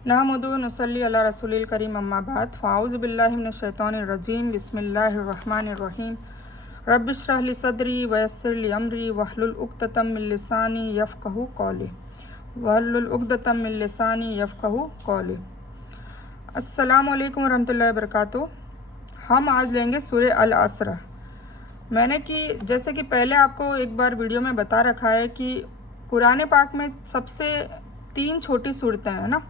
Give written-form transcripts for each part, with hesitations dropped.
नहमदु नसल्ली अला रसूलिल करीम अम्मा बाद फ़ाऊज़ु बिल्लाहि मिनश शैतानिर रजीम बिस्मिल्लाहिर रहमानिर रहीम रब्बिश्रह ली सदरी वयस्सिर ली अमरी वहलुल उक़्दतम मिन लिसानी यफ़क़हू क़ौली। अस्सलामु अलैकुम रहमतुल्लाहि व बरकातुहू। हम आज लेंगे सूरह अल असर। मैंने जैसे कि पहले आपको एक बार वीडियो में बता रखा है कि कुरान पाक में सबसे 3 छोटी सूरतें हैं ना,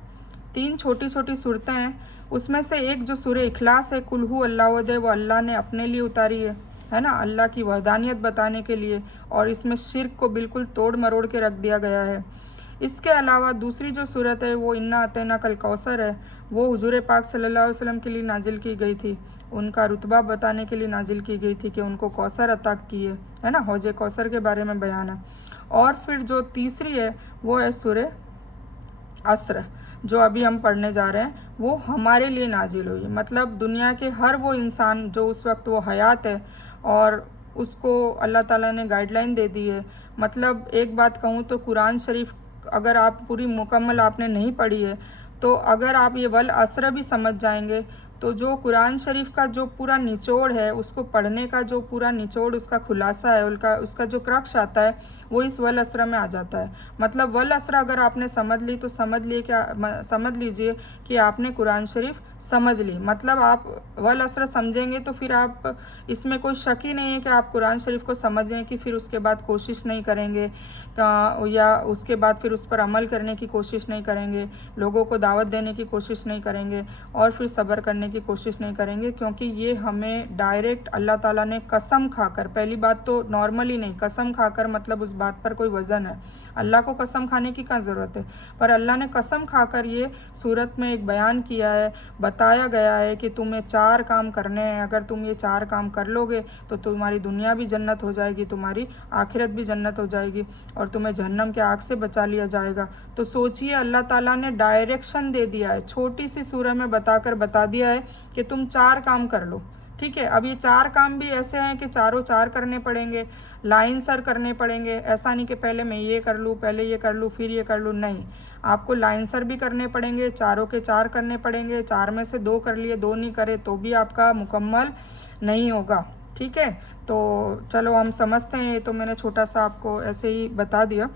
3 छोटी छोटी सूरतें हैं। उसमें से एक जो सूरह इखलास है, कुल हु अल्लाहु अहद, वो अल्लाह ने अपने लिए उतारी है ना, अल्लाह की वहदानियत बताने के लिए, और इसमें शिर्क को बिल्कुल तोड़ मरोड़ के रख दिया गया है। इसके अलावा दूसरी जो सूरत है वो इन्ना अतैना कल कौसर है, वो हुजूर पाक सल्लल्लाहु अलैहि वसल्लम के लिए नाजिल की गई थी, उनका रुतबा बताने के लिए नाजिल की गई थी कि उनको कौसर अता किए, है ना, हौजे कौसर के बारे में बयान है। और फिर जो तीसरी है वो है सूरह असर, जो अभी हम पढ़ने जा रहे हैं, वो हमारे लिए नाजिल हुई। मतलब दुनिया के हर वो इंसान जो उस वक्त वो हयात है और उसको अल्लाह ताला ने गाइडलाइन दे दी है। मतलब एक बात कहूँ तो कुरान शरीफ अगर आप पूरी मुकम्मल आपने नहीं पढ़ी है, तो अगर आप ये वल असर भी समझ जाएंगे तो जो कुरान शरीफ का जो पूरा निचोड़ है, उसको पढ़ने का जो पूरा निचोड़, उसका खुलासा है, उसका जो क्रक्स आता है, वो इस वल असर में आ जाता है। मतलब वल असर अगर आपने समझ ली तो समझ लीजिए कि आपने कुरान शरीफ समझ ली। मतलब आप वल असर समझेंगे तो फिर आप, इसमें कोई शक ही नहीं है कि आप कुरान शरीफ को समझ लें कि फिर उसके बाद कोशिश नहीं करेंगे या उसके बाद फिर उस पर अमल करने की कोशिश नहीं करेंगे, लोगों को दावत देने की कोशिश नहीं करेंगे और फिर सब्र करने की कोशिश नहीं करेंगे। क्योंकि ये हमें डायरेक्ट अल्लाह ताला ने कसम खाकर, पहली बात तो नॉर्मली नहीं, कसम खाकर, मतलब उस बात पर कोई वज़न है, अल्लाह को कसम खाने की क्या ज़रूरत है, पर अल्लाह ने कसम खाकर ये सूरत में एक बयान किया है, बताया गया है कि तुम्हें 4 काम करने हैं। अगर तुम ये 4 काम कर लोगे तो तुम्हारी दुनिया भी जन्नत हो जाएगी, तुम्हारी आखिरत भी जन्नत हो जाएगी और तुम्हें जहन्नम के आग से बचा लिया जाएगा। तो सोचिए, अल्लाह ताला ने डायरेक्शन दे दिया है, छोटी सी सूरह में बता दिया है कि तुम 4 काम कर लो। ठीक है, अब ये 4 काम भी ऐसे हैं कि चारों 4 करने पड़ेंगे, लाइन सर करने पड़ेंगे। ऐसा नहीं कि पहले मैं ये कर लूँ, पहले ये कर लूँ, फिर ये कर लूँ, नहीं, आपको लाइन सर भी करने पड़ेंगे, चारों के 4 करने पड़ेंगे। 4 में से 2 कर लिए, 2 नहीं करे तो भी आपका मुकम्मल नहीं होगा। ठीक है, तो चलो हम समझते हैं। ये तो मैंने छोटा सा आपको ऐसे ही बता दिया।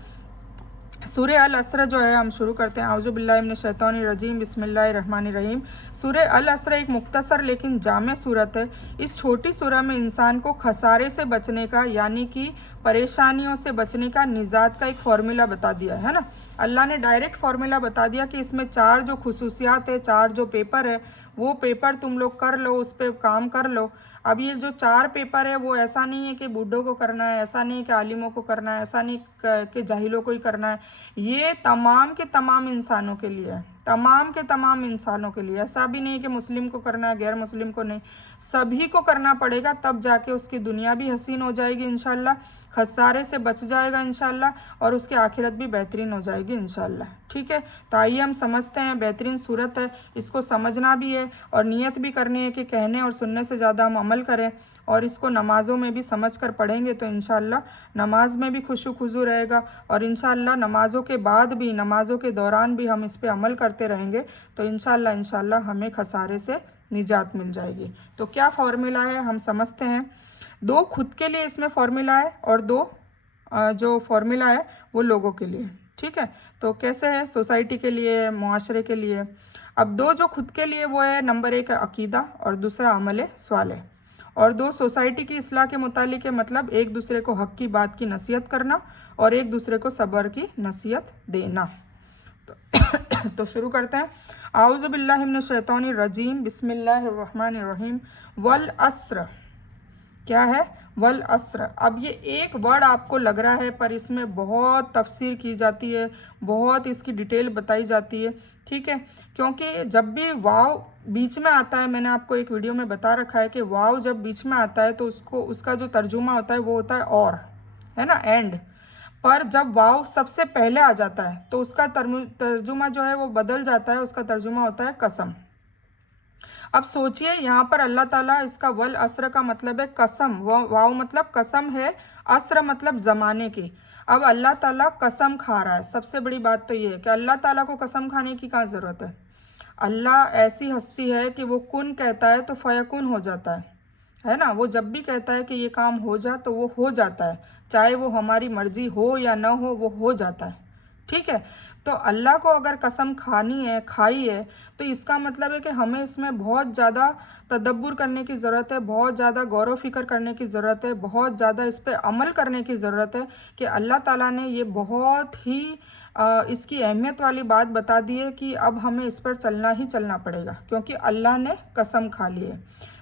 सूरह अल असर जो है, हम शुरू करते हैं। आउज़ु बिल्लाहि मिनश शैतानिर रजीम बिस्मिल्लाहिर रहमानिर रहीम। सूरह अल असर एक मुख्तसर लेकिन जामे सूरत है। इस छोटी सूरह में इंसान को खसारे से बचने का, यानी कि परेशानियों से बचने का, निजात का एक फार्मूला बता दिया है ना। अल्लाह ने डायरेक्ट फार्मूला बता दिया कि इसमें 4 जो खुसूसियात है, 4 जो पेपर है, वो पेपर तुम लोग कर लो, उस पर काम कर लो। अब ये जो 4 पेपर है वो ऐसा नहीं है कि बूढ़ों को करना है, ऐसा नहीं है कि आलिमों को करना है, ऐसा नहीं कि जाहिलों को ही करना है, ये तमाम के तमाम इंसानों के लिए है, तमाम के तमाम इंसानों के लिए। ऐसा भी नहीं कि मुस्लिम को करना है, गैर मुस्लिम को नहीं, सभी को करना पड़ेगा, तब जाके उसकी दुनिया भी हसीन हो जाएगी इंशाल्लाह, खसारे से बच जाएगा इंशाल्लाह, और उसकी आखिरत भी बेहतरीन हो जाएगी इंशाल्लाह। ठीक है, तो आइए हम समझते हैं। बेहतरीन सूरत है, इसको समझना भी है और नियत भी करनी है कि कहने और सुनने से ज़्यादा हम अमल करें, और इसको नमाज़ों में भी समझ कर पढ़ेंगे तो इंशाल्लाह नमाज में भी खुशू खुजू रहेगा, और इंशाल्लाह नमाज़ों के बाद भी, नमाज़ों के दौरान भी हम इस पर अमल करते रहेंगे तो इंशाल्लाह हमें खसारे से निजात मिल जाएगी। तो क्या फार्मूला है हम समझते हैं। 2 खुद के लिए इसमें फार्मूला है और 2 जो फार्मूला है वो लोगों के लिए। ठीक है, तो कैसे है, सोसाइटी के लिए, मुआशरे के लिए। अब 2 जो खुद के लिए वो है, नंबर 1 है अकीदा और दूसरा अमल स्वालेह, और 2 सोसाइटी की इस्लाह के मुतालिक है, मतलब एक दूसरे को हक की बात की नसीहत करना और एक दूसरे को सब्र की नसीहत देना। तो शुरू करते हैं। आउज़ु बिल्लाहि मिनश शैतानिर रजीम बिस्मिल्लाहिर रहमानिर रहीम। वल अस्र, क्या है वल अस्र। अब ये एक वर्ड आपको लग रहा है, पर इसमें बहुत तफसीर की जाती है, बहुत इसकी डिटेल बताई जाती है। ठीक है, क्योंकि जब भी वाव बीच में आता है, मैंने आपको एक वीडियो में बता रखा है कि वाव जब बीच में आता है तो उसका जो तर्जुमा होता है वो होता है और, है ना, एंड। पर जब वाव सबसे पहले आ जाता है तो उसका तर्जुमा जो है वो बदल जाता है, उसका तर्जुमा होता है कसम। अब सोचिए, यहाँ पर अल्लाह ताला, इसका वल असर का मतलब है कसम, वाव मतलब कसम है, असर मतलब ज़माने की। अब अल्लाह ताला कसम खा रहा है। सबसे बड़ी बात तो ये है कि अल्लाह ताला को कसम खाने की कहाँ ज़रूरत है। अल्लाह ऐसी हस्ती है कि वो कुन कहता है तो फयकुन हो जाता है ना। वो जब भी कहता है कि ये काम हो जा तो वो हो जाता है, चाहे वो हमारी मर्जी हो या ना हो, वो हो जाता है। ठीक है, तो अल्लाह को अगर कसम खानी है, खाई है, तो इसका मतलब है कि हमें इसमें बहुत ज़्यादा तदब्बुर करने की ज़रूरत है, बहुत ज़्यादा गौर फिक्र करने की ज़रूरत है, बहुत ज़्यादा इस पर अमल करने की ज़रूरत है कि अल्लाह ताला ने ये बहुत ही इसकी अहमियत वाली बात बता दी है कि अब हमें इस पर चलना ही चलना पड़ेगा, क्योंकि अल्लाह ने कसम खा ली है।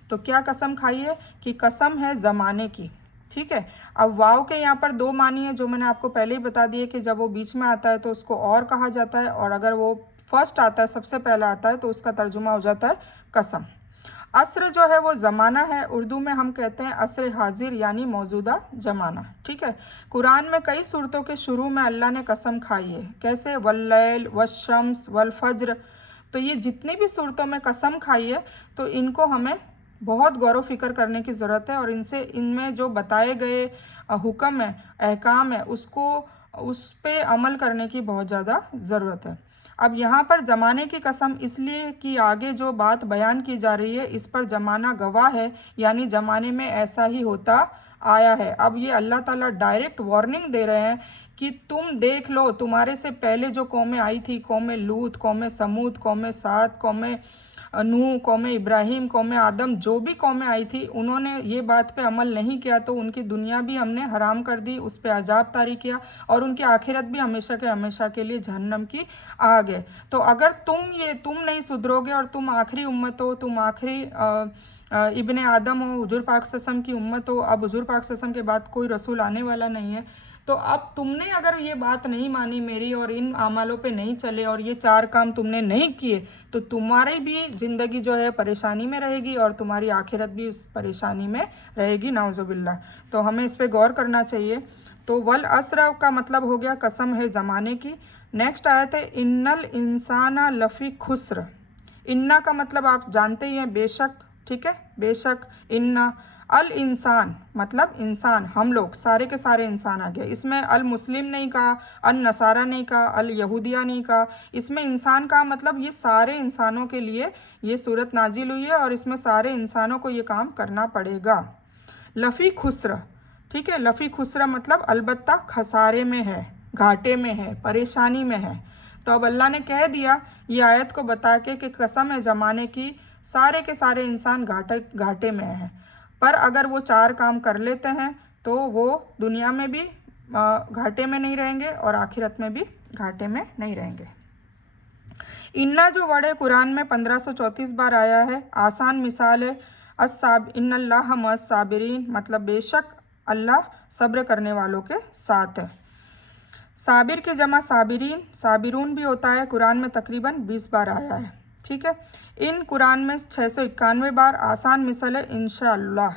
तो क्या कसम खाई है कि कसम है ज़माने की। ठीक है, अब वाव के यहाँ पर दो मानी है जो मैंने आपको पहले ही बता दिए कि जब वो बीच में आता है तो उसको और कहा जाता है, और अगर वो फर्स्ट आता है, सबसे पहला आता है, तो उसका तर्जुमा हो जाता है कसम। अस्र जो है वो ज़माना है, उर्दू में हम कहते हैं अस्र हाजिर यानी मौजूदा ज़माना। ठीक है, कुरान में कई सूरतों के शुरू में अल्लाह ने कसम खाई है। कैसे? वल्लैल वश्शम्स वल्फज्र। तो ये जितनी भी सूरतों में कसम खाई है तो इनको हमें बहुत गौर फिक्र करने की ज़रूरत है, और इनमें जो बताए गए हुक्म है, अहकाम है, उस पे अमल करने की बहुत ज़्यादा ज़रूरत है। अब यहाँ पर ज़माने की कसम इसलिए कि आगे जो बात बयान की जा रही है इस पर ज़माना गवाह है, यानी ज़माने में ऐसा ही होता आया है। अब ये अल्लाह ताला डायरेक्ट वार्निंग दे रहे हैं कि तुम देख लो, तुम्हारे से पहले जो कौमें आई थी, कौमें लूत, कौमें समूद, कौमें साद, कौमें नूह, कौमें इब्राहिम, कौमें आदम, जो भी कौमें आई थी उन्होंने ये बात पे अमल नहीं किया तो उनकी दुनिया भी हमने हराम कर दी, उस पर अजाब तारी किया, और उनकी आखिरत भी हमेशा के हमेशा के लिए जहन्नम की आग है। तो अगर तुम नहीं सुधरोगे और तुम आखिरी उम्मत हो, तुम आखिरी इब्ने आदम हो, हुजूर पाक सल्लल्लाहु अलैहि वसल्लम की उम्मत हो, अब हुजूर पाक सल्लल्लाहु अलैहि वसल्लम के बाद कोई रसूल आने वाला नहीं है, तो अब तुमने अगर ये बात नहीं मानी मेरी और इन अमालों पे नहीं चले और ये चार काम तुमने नहीं किए, तो तुम्हारी भी ज़िंदगी जो है परेशानी में रहेगी और तुम्हारी आखिरत भी उस परेशानी में रहेगी, नाउज़ुबिल्लाह। तो हमें इस पे गौर करना चाहिए। तो वल अस्र का मतलब हो गया कसम है ज़माने की। नेक्स्ट आयत है इन्नल इंसाना लफ़ी खुस्र। इन्ना का मतलब आप जानते ही हैं, बेशक। ठीक है, बेशक। इन्ना अल इंसान मतलब इंसान, हम लोग सारे के सारे इंसान आ गया। इसमें अल मुस्लिम नहीं कहा, अल नसारा नहीं कहा, अल यहूदिया नहीं कहा, इसमें इंसान का मतलब ये सारे इंसानों के लिए ये सूरत नाजिल हुई है और इसमें सारे इंसानों को ये काम करना पड़ेगा। लफ़ी खुस्र। ठीक है, लफ़ी खुस्र मतलब अलबत्ता खसारे में है, घाटे में है, परेशानी में है। तो अब अल्लाह ने कह दिया ये आयत को बता के कि कसम है ज़माने की, सारे के सारे इंसान घाटे में हैं, पर अगर वो चार काम कर लेते हैं तो वो दुनिया में भी घाटे में नहीं रहेंगे और आखिरत में भी घाटे में नहीं रहेंगे। इन्ना जो वर्ड है कुरान में 1534 बार आया है। आसान मिसाल है इन्नल्लाह मअस साबिरीन, मतलब बेशक अल्लाह सब्र करने वालों के साथ है। साबिर की जमा साबिरीन, साबिरून भी होता है। कुरान में तकरीबन 20 बार आया है। ठीक है, इन कुरान में 691 बार आसान मिसल है इंशाअल्लाह।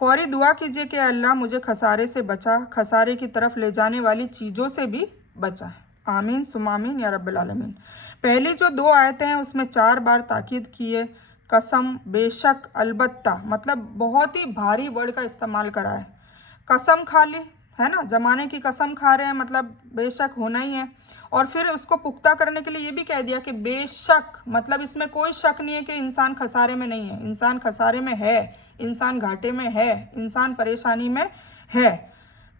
फौरी दुआ कीजिए कि अल्लाह मुझे खसारे से बचा, खसारे की तरफ ले जाने वाली चीज़ों से भी बचा। आमीन सुमामीन या रब्बल आलमीन। पहली जो दो आयतें हैं उसमें 4 बार ताकीद की है। कसम, बेशक, अलबत्ता, मतलब बहुत ही भारी वर्ड का इस्तेमाल करा है। कसम खा ली है ना, ज़माने की कसम खा रहे हैं, मतलब बेशक होना ही है। और फिर उसको पुख्ता करने के लिए ये भी कह दिया कि बेशक, मतलब इसमें कोई शक नहीं है कि इंसान खसारे में नहीं है, इंसान खसारे में है, इंसान घाटे में है, इंसान परेशानी में है।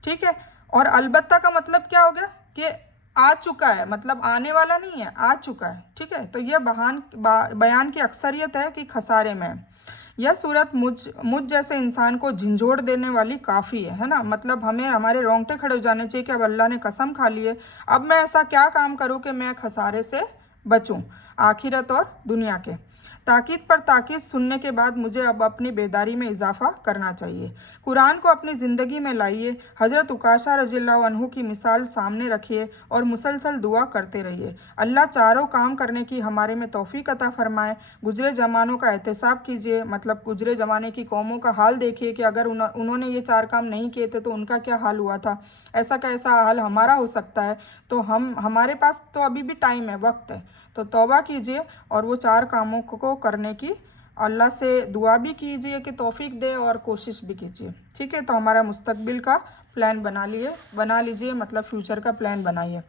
ठीक है, और अलबत्ता का मतलब क्या हो गया कि आ चुका है, मतलब आने वाला नहीं है, आ चुका है। ठीक है, तो यह बयान की अक्सरियत है कि खसारे में है। यह सूरत मुझ जैसे इंसान को झंझोड़ देने वाली काफ़ी है ना, मतलब हमें हमारे रोंगटे खड़े हो जाने चाहिए कि अब अल्लाह ने कसम खा ली है, अब मैं ऐसा क्या काम करूं कि मैं खसारे से बचूं, आखिरत और दुनिया के। ताकीद पर ताकीद सुनने के बाद मुझे अब अपनी बेदारी में इजाफा करना चाहिए। कुरान को अपनी ज़िंदगी में लाइए, हज़रत उकाशा रज़ियल्लाहु अन्हु की मिसाल सामने रखिए और मुसलसल दुआ करते रहिए। अल्लाह चारों काम करने की हमारे में तौफीक अता फरमाए। गुजरे ज़मानों का एहतसाब कीजिए, मतलब गुजरे ज़माने की कौमों का हाल देखिए कि अगर उन्होंने ये चार काम नहीं किए थे तो उनका क्या हाल हुआ था, ऐसा कैसा हाल हमारा हो सकता है। तो हमारे पास तो अभी भी टाइम है, वक्त है, तो तौबा कीजिए और वो चार कामों को करने की अल्लाह से दुआ भी कीजिए कि तौफीक दे और कोशिश भी कीजिए। ठीक है, तो हमारा मुस्तकबिल का प्लान बना लीजिए, मतलब फ्यूचर का प्लान बनाइए।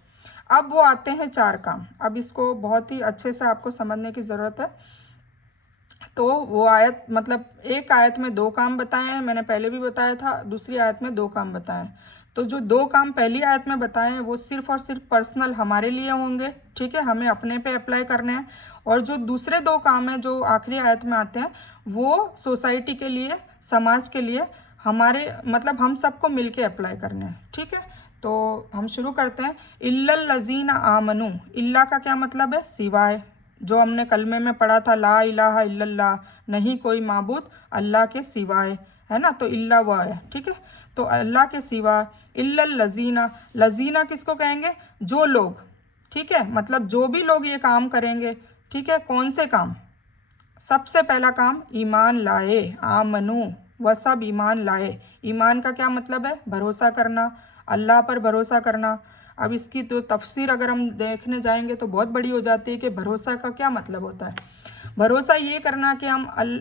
अब वो आते हैं 4 काम। अब इसको बहुत ही अच्छे से आपको समझने की ज़रूरत है। तो वो आयत, मतलब एक आयत में 2 काम बताए हैं, मैंने पहले भी बताया था, दूसरी आयत में 2 काम बताए हैं। तो जो 2 काम पहली आयत में बताए हैं वो सिर्फ और सिर्फ पर्सनल हमारे लिए होंगे, ठीक है, हमें अपने पे अप्लाई करने हैं। और जो दूसरे 2 काम हैं जो आखिरी आयत में आते हैं वो सोसाइटी के लिए, समाज के लिए, हमारे मतलब हम सबको मिलके अप्लाई करने हैं, ठीक है। तो हम शुरू करते हैं। इल्लल लज़ीना आमनू, इल्ला का क्या मतलब है? सिवाय। जो हमने कलमे में पढ़ा था, ला इलाहा इल्लल्लाह, नहीं कोई माबूद अल्लाह के सिवाय, है ना, तो इल्ला वह है, ठीक है। तो अल्लाह के सिवा, इल्लल लज़ीना, लज़ीना किसको कहेंगे? जो लोग, ठीक है, मतलब जो भी लोग ये काम करेंगे, ठीक है। कौन से काम? सबसे पहला काम ईमान लाए, आमनू, वह सब ईमान लाए। ईमान का क्या मतलब है? भरोसा करना, अल्लाह पर भरोसा करना। अब इसकी तो तफसीर अगर हम देखने जाएंगे तो बहुत बड़ी हो जाती है कि भरोसा का क्या मतलब होता है। भरोसा ये करना कि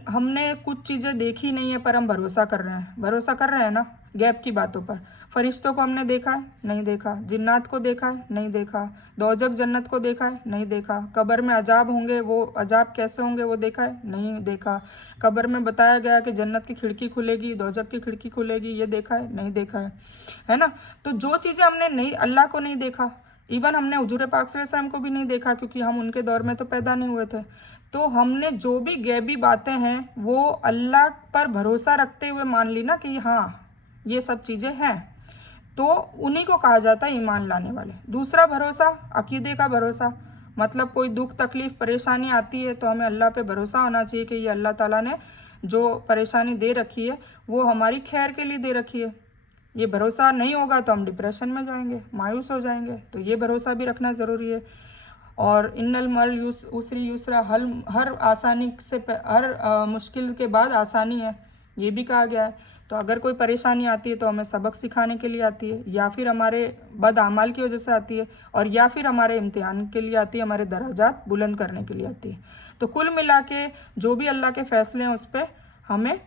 हमने कुछ चीज़ें देखी नहीं है पर हम भरोसा कर रहे हैं। भरोसा कर रहे हैं ना गैब की बातों पर। फरिश्तों को हमने देखा है? नहीं देखा। जिन्नात को देखा है? नहीं देखा। दोजक जन्नत को देखा है? नहीं देखा। कब्र में अजाब होंगे, वो अजाब कैसे होंगे वो देखा है? नहीं देखा। कब्र में बताया गया कि जन्नत की खिड़की खुलेगी, दोजक की खिड़की खुलेगी, ये देखा है? नहीं देखा है ना। तो जो चीज़ें हमने नहीं, अल्लाह को नहीं देखा, इवन हमने हुजूर पाक सल्लल्लाहु अलैहि वसल्लम को भी नहीं देखा क्योंकि हम उनके दौर में तो पैदा नहीं हुए थे। तो हमने जो भी गैबी बातें हैं वो अल्लाह पर भरोसा रखते हुए मान ली ना कि हाँ ये सब चीज़ें हैं, तो उन्हीं को कहा जाता है ईमान लाने वाले। दूसरा भरोसा, अकीदे का भरोसा, मतलब कोई दुख तकलीफ़ परेशानी आती है तो हमें अल्लाह पे भरोसा होना चाहिए कि ये अल्लाह ताला ने जो परेशानी दे रखी है वो हमारी खैर के लिए दे रखी है। ये भरोसा नहीं होगा तो हम डिप्रेशन में जाएंगे, मायूस हो जाएंगे, तो ये भरोसा भी रखना ज़रूरी है। और इन्नल मल उसरी युसरा, हर आसानी से हर मुश्किल के बाद आसानी है, ये भी कहा गया है। तो अगर कोई परेशानी आती है तो हमें सबक सिखाने के लिए आती है, या फिर हमारे बद आमाल की वजह से आती है, और या फिर हमारे इम्तिहान के लिए आती है, हमारे दराजात बुलंद करने के लिए आती है। तो कुल मिला के जो भी अल्लाह के फ़ैसले हैं उस पर हमें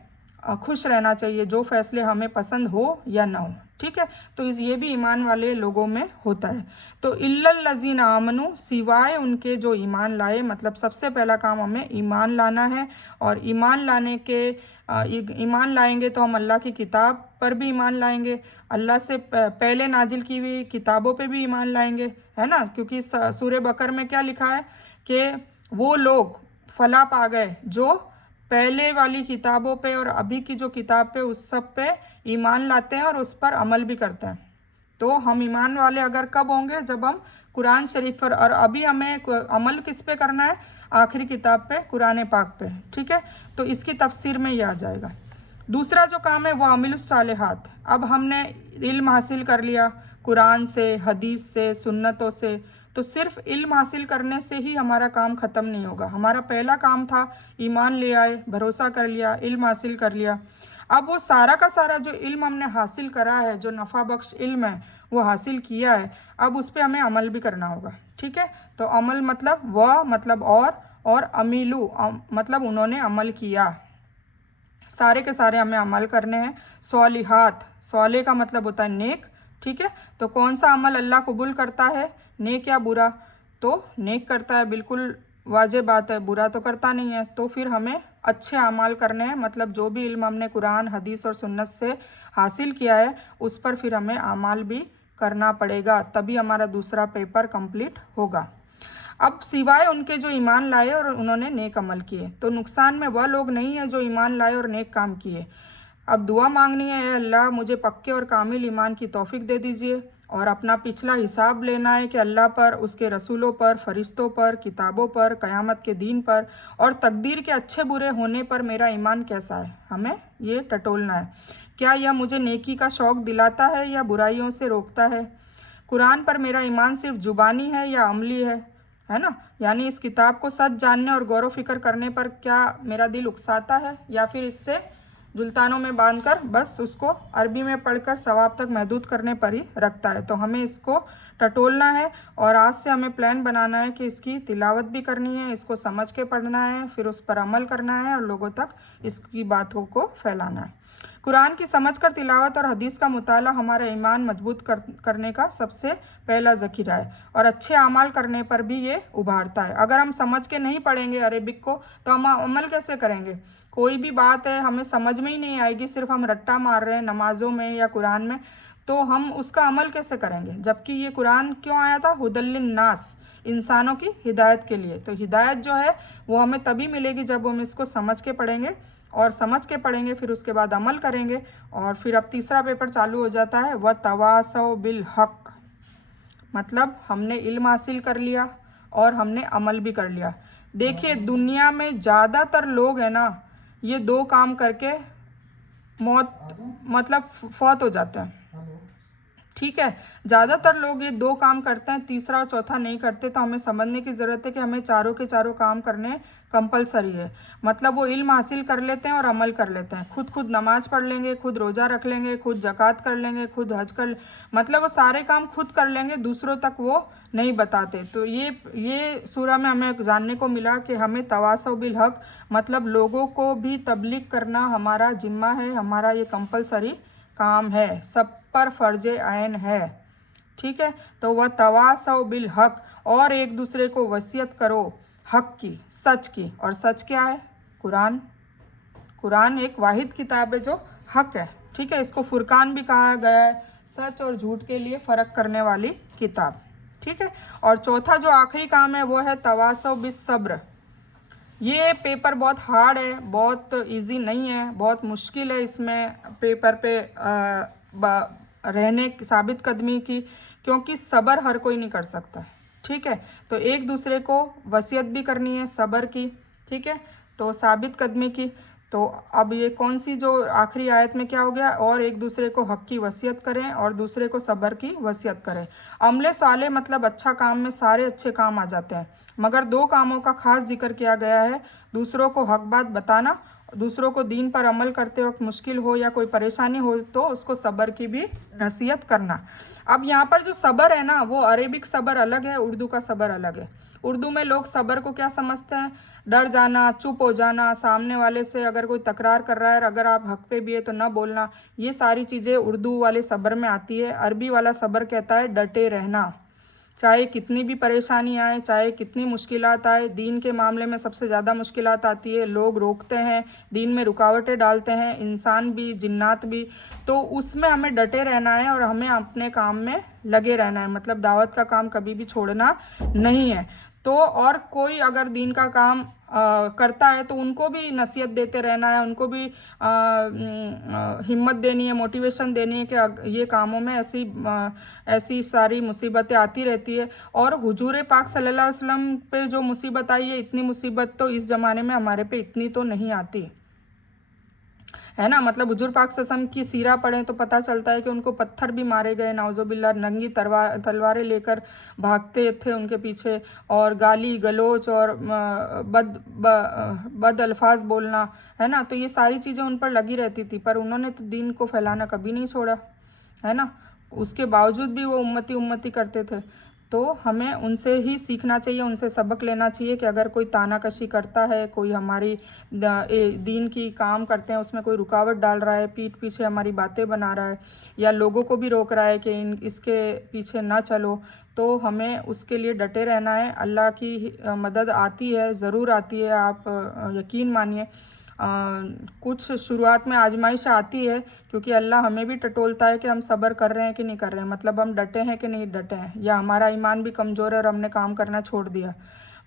खुश रहना चाहिए, जो फैसले हमें पसंद हो या ना हो, ठीक है। तो ये भी ईमान वाले लोगों में होता है। तो इल्लल लज़ीना आमनू, सिवाय उनके जो ईमान लाए, मतलब सबसे पहला काम हमें ईमान लाना है। और ईमान लाने के ईमान लाएंगे तो हम अल्लाह की किताब पर भी ईमान लाएंगे, अल्लाह से पहले नाजिल की हुई किताबों पे भी ईमान लाएंगे, है ना। क्योंकि सूरह बकर में क्या लिखा है कि वो लोग फलाह पा गए जो पहले वाली किताबों पे और अभी की जो किताब पे उस सब पे ईमान लाते हैं और उस पर अमल भी करते हैं। तो हम ईमान वाले अगर कब होंगे? जब हम कुरान शरीफ पर, और अभी हमें अमल किस पे करना है? आखिरी किताब पे, कुरान पाक पे, ठीक है। तो इसकी तफसीर में ये आ जाएगा। दूसरा जो काम है वो अमिलुस सालिहात। अब हमने इल्म हासिल कर लिया कुरान से, हदीस से, सुन्नतों से, तो सिर्फ इल्म हासिल करने से ही हमारा काम ख़त्म नहीं होगा। हमारा पहला काम था ईमान ले आए, भरोसा कर लिया, इल्म हासिल कर लिया। अब वो सारा का सारा जो इल्म हमने हासिल करा है, जो नफ़ा बख्श इल्म है वो हासिल किया है, अब उस पर हमें अमल भी करना होगा, ठीक है। तो अमल मतलब वह, मतलब और अमीलू मतलब उन्होंने अमल किया, सारे के सारे हमें अमल करने हैं। सौलिहात, सौले का मतलब होता है नेक, ठीक है। तो कौन सा अमल अल्लाह कबूल करता है, नेक या बुरा? तो नेक करता है, बिल्कुल वाजिब बात है, बुरा तो करता नहीं है। तो फिर हमें अच्छे अमाल करने हैं, मतलब जो भी इल्म हमने कुरान, हदीस और सुन्नत से हासिल किया है उस पर फिर हमें अमाल भी करना पड़ेगा, तभी हमारा दूसरा पेपर कंप्लीट होगा। अब सिवाय उनके जो ईमान लाए और उन्होंने नेक अमल किए, तो नुकसान में वह लोग नहीं है जो ईमान लाए और नेक काम किए। अब दुआ मांगनी है, अल्लाह मुझे पक्के और कामिल ईमान की तौफीक दे दीजिए, और अपना पिछला हिसाब लेना है कि अल्लाह पर, उसके रसूलों पर, फरिश्तों पर, किताबों पर, क़यामत के दिन पर और तकदीर के अच्छे बुरे होने पर मेरा ईमान कैसा है, हमें ये टटोलना है। क्या यह मुझे नेकी का शौक़ दिलाता है या बुराइयों से रोकता है? कुरान पर मेरा ईमान सिर्फ ज़ुबानी है या अमली है ना। यानी इस किताब को सच जानने और गौर व फिक्र करने पर क्या मेरा दिल उकसाता है, या फिर इससे जुल्तानों में बांधकर बस उसको अरबी में पढ़कर सवाब तक महदूद करने पर ही रखता है। तो हमें इसको टटोलना है और आज से हमें प्लान बनाना है कि इसकी तिलावत भी करनी है, इसको समझ के पढ़ना है, फिर उस पर अमल करना है और लोगों तक इसकी बातों को फैलाना है। कुरान की समझकर तिलावत और हदीस का मुताला हमारा ईमान मजबूत करने का सबसे पहला ज़खीरा है और अच्छे अमाल करने पर भी ये उभारता है। अगर हम समझ के नहीं पढ़ेंगे अरेबिक को तो हम अमल कैसे करेंगे? कोई भी बात है हमें समझ में ही नहीं आएगी, सिर्फ हम रट्टा मार रहे हैं नमाजों में या कुरान में, तो हम उसका अमल कैसे करेंगे? जबकि ये कुरान क्यों आया था? हुदल्लिन नास, इंसानों की हिदायत के लिए। तो हिदायत जो है वो हमें तभी मिलेगी जब हम इसको समझ के पढ़ेंगे, और समझ के पढ़ेंगे फिर उसके बाद अमल करेंगे। और फिर अब तीसरा पेपर चालू हो जाता है, व तवासौ बिल हक, मतलब हमने इल्म हासिल कर लिया और हमने अमल भी कर लिया। देखिए दुनिया में ज़्यादातर लोग हैं ना, ये दो काम करके मतलब फौत हो जाते हैं। ठीक है, ज़्यादातर लोग ये दो काम करते हैं, तीसरा और चौथा नहीं करते। तो हमें समझने की ज़रूरत है कि हमें चारों के चारों काम करने कंपलसरी है। मतलब वो इल्म हासिल कर लेते हैं और अमल कर लेते हैं, खुद नमाज पढ़ लेंगे, खुद रोज़ा रख लेंगे, खुद ज़कात कर लेंगे, खुद हज कर, मतलब वो सारे काम खुद कर लेंगे, दूसरों तक वो नहीं बताते। तो ये सूरा में हमें जानने को मिला कि हमें तवासौ बिल हक, मतलब लोगों को भी तबलीग करना हमारा जिम्मा है, हमारा ये कंपलसरी काम है, सब पर फर्ज आयन है। ठीक है, तो वह तवासौ बिल हक, और एक दूसरे को वसीयत करो हक की, सच की। और सच क्या है? कुरान। कुरान एक वाहिद किताब है जो हक है। ठीक है, इसको फुरकान भी कहा गया है, सच और झूठ के लिए फ़र्क करने वाली किताब। ठीक है, और चौथा जो आखिरी काम है वो है तवासौ बिस सब्र। ये पेपर बहुत हार्ड है, बहुत इजी नहीं है, बहुत मुश्किल है इसमें पेपर पे रहने साबित कदमी की, क्योंकि सब्र हर कोई नहीं कर सकता। ठीक है, तो एक दूसरे को वसीयत भी करनी है सब्र की। ठीक है, तो साबित कदमी की। तो अब ये कौन सी जो आखिरी आयत में क्या हो गया? और एक दूसरे को हक की वसीयत करें और दूसरे को सब्र की वसीयत करें। अमले साले मतलब अच्छा काम में सारे अच्छे काम आ जाते हैं, मगर दो कामों का खास जिक्र किया गया है, दूसरों को हक बात बताना, दूसरों को दीन पर अमल करते वक्त मुश्किल हो या कोई परेशानी हो तो उसको सब्र की भी नसीहत करना। अब यहाँ पर जो सब्र है ना, वो अरेबिक सब्र अलग है, उर्दू का सब्र अलग है। उर्दू में लोग सब्र को क्या समझते हैं? डर जाना, चुप हो जाना, सामने वाले से अगर कोई तकरार कर रहा है, अगर आप हक पे भी है तो न बोलना, ये सारी चीज़ें उर्दू वाले सब्र में आती है। अरबी वाला सब्र कहता है डटे रहना, चाहे कितनी भी परेशानी आए, चाहे कितनी मुश्किलात आए। दीन के मामले में सबसे ज़्यादा मुश्किलात आती है, लोग रोकते हैं, दीन में रुकावटें डालते हैं, इंसान भी जिन्नात भी, तो उसमें हमें डटे रहना है और हमें अपने काम में लगे रहना है। मतलब दावत का काम कभी भी छोड़ना नहीं है। तो और कोई अगर दीन का काम करता है तो उनको भी नसीहत देते रहना है, उनको भी हिम्मत देनी है, मोटिवेशन देनी है कि ये कामों में ऐसी सारी मुसीबतें आती रहती है। और हुजूर पाक सल्लल्लाहु अलैहि वसल्लम पे जो मुसीबत आई है, इतनी मुसीबत तो इस ज़माने में हमारे पे इतनी तो नहीं आती है ना। मतलब हुजूर पाक सल्लल्लाहु अलैहि वसल्लम की सीरा पढ़ें तो पता चलता है कि उनको पत्थर भी मारे गए, नाउजुबिल्लाह, नंगी तलवारें लेकर भागते थे उनके पीछे, और गाली गलोच और बद अल्फाज बोलना, है ना। तो ये सारी चीज़ें उन पर लगी रहती थी, पर उन्होंने तो दीन को फैलाना कभी नहीं छोड़ा, है ना। उसके बावजूद भी वो उम्मती करते थे। तो हमें उनसे ही सीखना चाहिए, उनसे सबक लेना चाहिए कि अगर कोई तानाकशी करता है, कोई हमारी दीन की काम करते हैं उसमें कोई रुकावट डाल रहा है, पीठ पीछे हमारी बातें बना रहा है, या लोगों को भी रोक रहा है कि इसके पीछे ना चलो, तो हमें उसके लिए डटे रहना है। अल्लाह की मदद आती है, ज़रूर आती है, आप यकीन मानिए। कुछ शुरुआत में आजमाइश आती है, क्योंकि अल्लाह हमें भी टटोलता है कि हम सब्र कर रहे हैं कि नहीं कर रहे हैं, मतलब हम डटे हैं कि नहीं डटे हैं, या हमारा ईमान भी कमज़ोर है और हमने काम करना छोड़ दिया।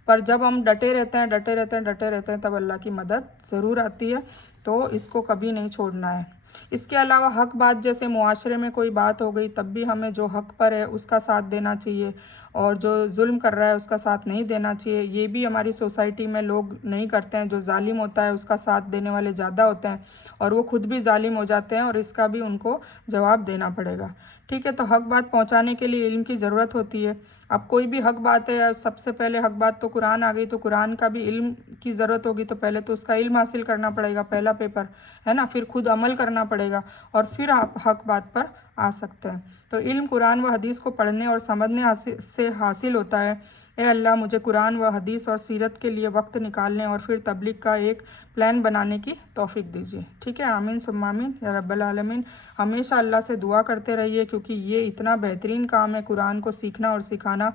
पर जब हम डटे रहते हैं तब अल्लाह की मदद ज़रूर आती है। तो इसको कभी नहीं छोड़ना है। इसके अलावा हक बात, जैसे मुआशरे में कोई बात हो गई तब भी हमें जो हक पर है उसका साथ देना चाहिए, और जो जुल्म कर रहा है उसका साथ नहीं देना चाहिए। ये भी हमारी सोसाइटी में लोग नहीं करते हैं। जो जालिम होता है उसका साथ देने वाले ज़्यादा होते हैं, और वो खुद भी जालिम हो जाते हैं, और इसका भी उनको जवाब देना पड़ेगा। ठीक है, तो हक बात पहुंचाने के लिए इल्म की ज़रूरत होती है। अब कोई भी हक बात है, सबसे पहले हक बात तो कुरान आ गई, तो कुरान का भी इल्म की ज़रूरत होगी, तो पहले तो उसका इल्म हासिल करना पड़ेगा, पहला पेपर है ना, फिर खुद अमल करना पड़ेगा और फिर आप हक बात पर आ सकते हैं। तो इल्म कुरान व हदीस को पढ़ने और समझने से हासिल होता है। ए अल्लाह, मुझे कुरान व हदीस और सीरत के लिए वक्त निकालने और फिर तबलीग का एक प्लान बनाने की तौफीक दीजिए। ठीक है, आमीन सुम्मा आमीन या रब्बल आलमीन। हमेशा अल्लाह से दुआ करते रहिए, क्योंकि ये इतना बेहतरीन काम है कुरान को सीखना और सिखाना।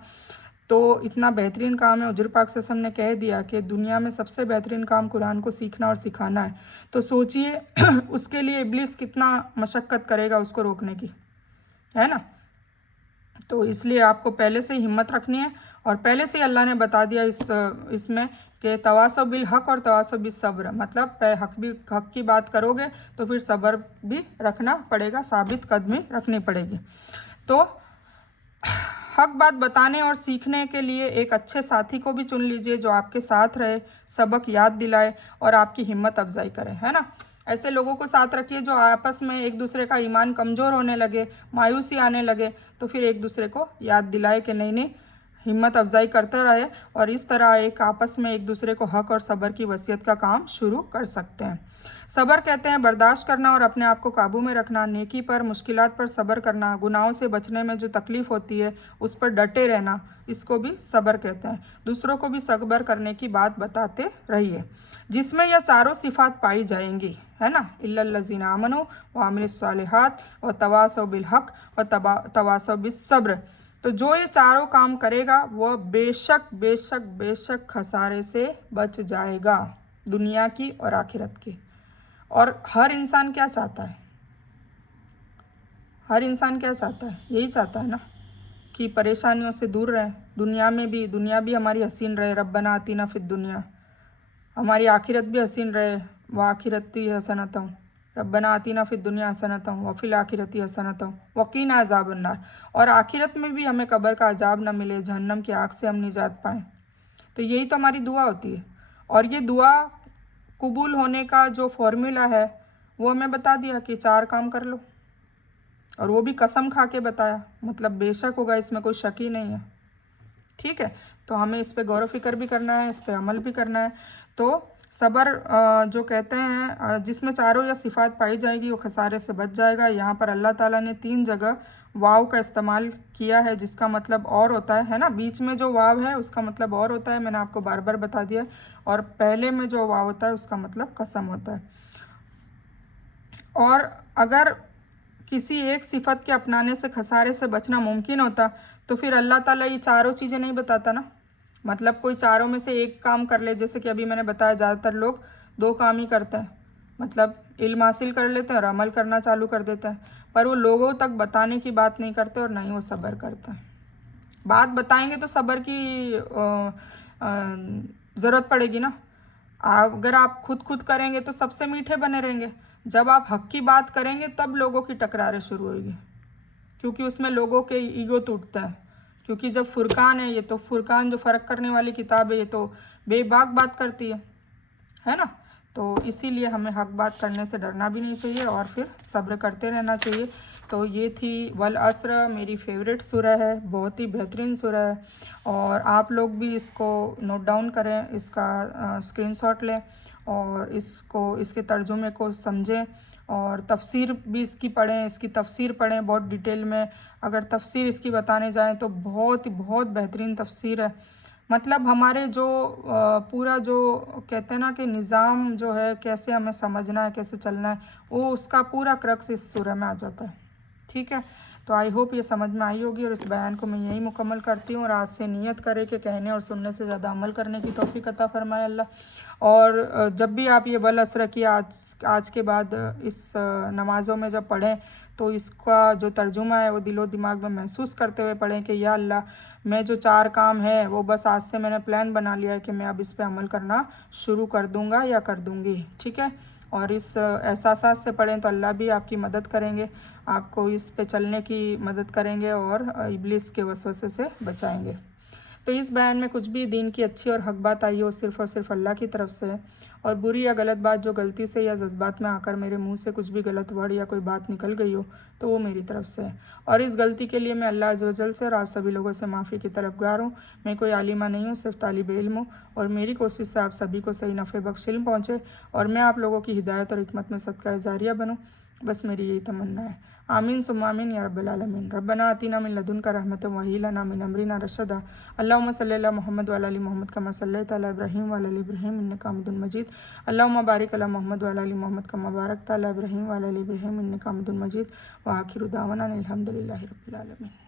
तो इतना बेहतरीन काम है, हुजूर पाक सल्लल्लाहु अलैहि वसल्लम ने कह दिया कि दुनिया में सबसे बेहतरीन काम कुरान को सीखना और सिखाना है। तो सोचिए उसके लिए इब्लिस कितना मशक्क़त करेगा उसको रोकने की, है ना। तो इसलिए आपको पहले से ही हिम्मत रखनी है, और पहले से ही अल्लाह ने बता दिया इसमें कि तवासौ बिल हक़ और तवासौ बिस सब्र, मतलब हक़ की बात करोगे तो फिर सब्र भी रखना पड़ेगा, साबित कदमी रखनी पड़ेगी। तो हक बात बताने और सीखने के लिए एक अच्छे साथी को भी चुन लीजिए, जो आपके साथ रहे, सबक याद दिलाए और आपकी हिम्मत अफजाई करे, है ना। ऐसे लोगों को साथ रखिए जो आपस में एक दूसरे का ईमान कमज़ोर होने लगे, मायूसी आने लगे, तो फिर एक दूसरे को याद दिलाए कि नहीं नहीं, हिम्मत अफजाई करते रहे, और इस तरह एक आपस में एक दूसरे को हक और सब्र की वसीयत का काम शुरू कर सकते हैं। सब्र कहते हैं बर्दाश्त करना और अपने आप को काबू में रखना, नेकी पर, मुश्किलात पर सब्र करना, गुनाहों से बचने में जो तकलीफ़ होती है उस पर डटे रहना, इसको भी सब्र कहते हैं। दूसरों को भी सब्र करने की बात बताते रहिए, जिसमें यह चारों सिफात पाई जाएंगी, है ना। इल्लल्लज़ीना आमनू व अमिलुस्सालिहात व तवासौ बिल हक़ व तवासौ बिस सब्र। तो जो ये चारों काम करेगा वह बेशक बेशक बेशक खसारे से बच जाएगा, दुनिया की और आखिरत की। और हर इंसान क्या चाहता है, हर इंसान क्या चाहता है, यही चाहता है ना कि परेशानियों से दूर रहे, दुनिया भी हमारी हसीन रहे, रब्बना आतिना फिद दुनिया, हमारी आखिरत भी हसीन रहे, व आखिरती हसनतम, रब्बना आतिना फिद दुनिया हसनतम व फिल आखिरती हसनतम वकीना अज़ाबन नार, और आखिरत में भी हमें कब्र का अजाब न मिले, जहन्नम की आग से हम निजात पाएँ। तो यही तो हमारी दुआ होती है, और ये दुआ कबूल होने का जो फॉर्मूला है वो हमें बता दिया कि 4 काम कर लो, और वो भी कसम खा के बताया, मतलब बेशक होगा, इसमें कोई शक ही नहीं है। ठीक है, तो हमें इस पे गौर व फिक्र भी करना है, इस पे अमल भी करना है। तो सब्र जो कहते हैं जिसमें चारों या सिफात पाई जाएगी वो खसारे से बच जाएगा। यहाँ पर अल्लाह ताला ने 3 जगह वाव का इस्तेमाल किया है, जिसका मतलब और होता है ना, बीच में जो वाव है उसका मतलब और होता है, मैंने आपको बार बार बता दिया, और पहले में जो वाव होता है उसका मतलब कसम होता है। और अगर किसी एक सिफत के अपनाने से खसारे से बचना मुमकिन होता तो फिर अल्लाह ताला ये चारों चीज़ें नहीं बताता ना, मतलब कोई चारों में से एक काम कर ले, जैसे कि अभी मैंने बताया ज़्यादातर लोग 2 काम ही करते हैं, मतलब इल्म हासिल कर लेते हैं और अमल करना चालू कर देते हैं, पर वो लोगों तक बताने की बात नहीं करते और ना ही वो सब्र करते हैं। बात बताएंगे तो सब्र की ज़रूरत पड़ेगी ना। अगर आप खुद करेंगे तो सबसे मीठे बने रहेंगे, जब आप हक की बात करेंगे तब लोगों की टकरारें शुरू होगी, क्योंकि उसमें लोगों के ईगो टूटता है। क्योंकि जब फुरकान है, ये तो फुरकान जो फ़र्क करने वाली किताब है, ये तो बेबाक बात करती है ना। तो इसीलिए हमें हक बात करने से डरना भी नहीं चाहिए और फिर सब्र करते रहना चाहिए। तो ये थी वल अस्र, मेरी फेवरेट सूरह है, बहुत ही बेहतरीन सूरह है, और आप लोग भी इसको नोट डाउन करें, इसका स्क्रीनशॉट लें और इसके तर्जुमे को समझें, और तफसीर भी इसकी पढ़ें, इसकी तफसीर पढ़ें बहुत डिटेल में। अगर तफसीर इसकी बताने जाएं तो बहुत बेहतरीन तफसीर है, मतलब हमारे जो पूरा जो कहते हैं ना कि निज़ाम जो है, कैसे हमें समझना है, कैसे चलना है, वो उसका पूरा क्रक्स इस सूरह में आ जाता है। ठीक है, तो आई होप ये समझ में आई होगी, और इस बयान को मैं यही मुकम्मल करती हूँ, और आज से नियत करे कि कहने और सुनने से ज़्यादा अमल करने की तौफीक अता फरमाए अल्लाह। और जब भी आप ये वल अस्र की आज के बाद इस नमाज़ों में जब पढ़ें तो इसका जो तर्जुमा है वो दिलो दिमाग में महसूस करते हुए पढ़ें कि या अल्लाह, मैं जो 4 काम है वो बस आज से मैंने प्लान बना लिया है कि मैं अब इस पे अमल करना शुरू कर दूँगा या कर दूँगी। ठीक है, और इस एहसास से पढ़ें तो अल्लाह भी आपकी मदद करेंगे, आपको इस पे चलने की मदद करेंगे और इब्लिस के वसवसे से बचाएंगे। तो इस बयान में कुछ भी दीन की अच्छी और हक बात आई हो सिर्फ़ और सिर्फ अल्लाह की तरफ से है, اور بری یا غلط بات جو غلطی سے یا جذبات میں آ کر میرے منہ سے کچھ بھی غلط ورڈ یا کوئی بات نکل گئی ہو تو وہ میری طرف سے ہے، اور اس غلطی کے لیے میں اللہ عز و جل سے اور آپ سبھی لوگوں سے معافی کی طلبگار ہوں۔ میں کوئی عالمہ نہیں ہوں، صرف طالب علم ہوں، اور میری کوشش سے آپ سبھی کو صحیح نفع بخش علم پہنچے اور میں آپ لوگوں کی ہدایت اور حکمت میں صدقہ جاریہ بنوں، بس میری یہی تمنا ہے۔ آمین ثم آمین یا رب العالمین۔ ربنا آتنا من لدنک رحمۃ وہی لنا من امرنا رشدا۔ اللہم صلی علی محمد وعلی آل محمد کما صلیت علی ابراہیم وعلی آل ابراہیم انک حمید مجید۔ اللہم بارک علی محمد وعلی آل محمد کما بارکت علی ابراہیم وعلی آل ابراہیم انک حمید مجید۔ وآخر دعوانا الحمد للہ رب العالمین۔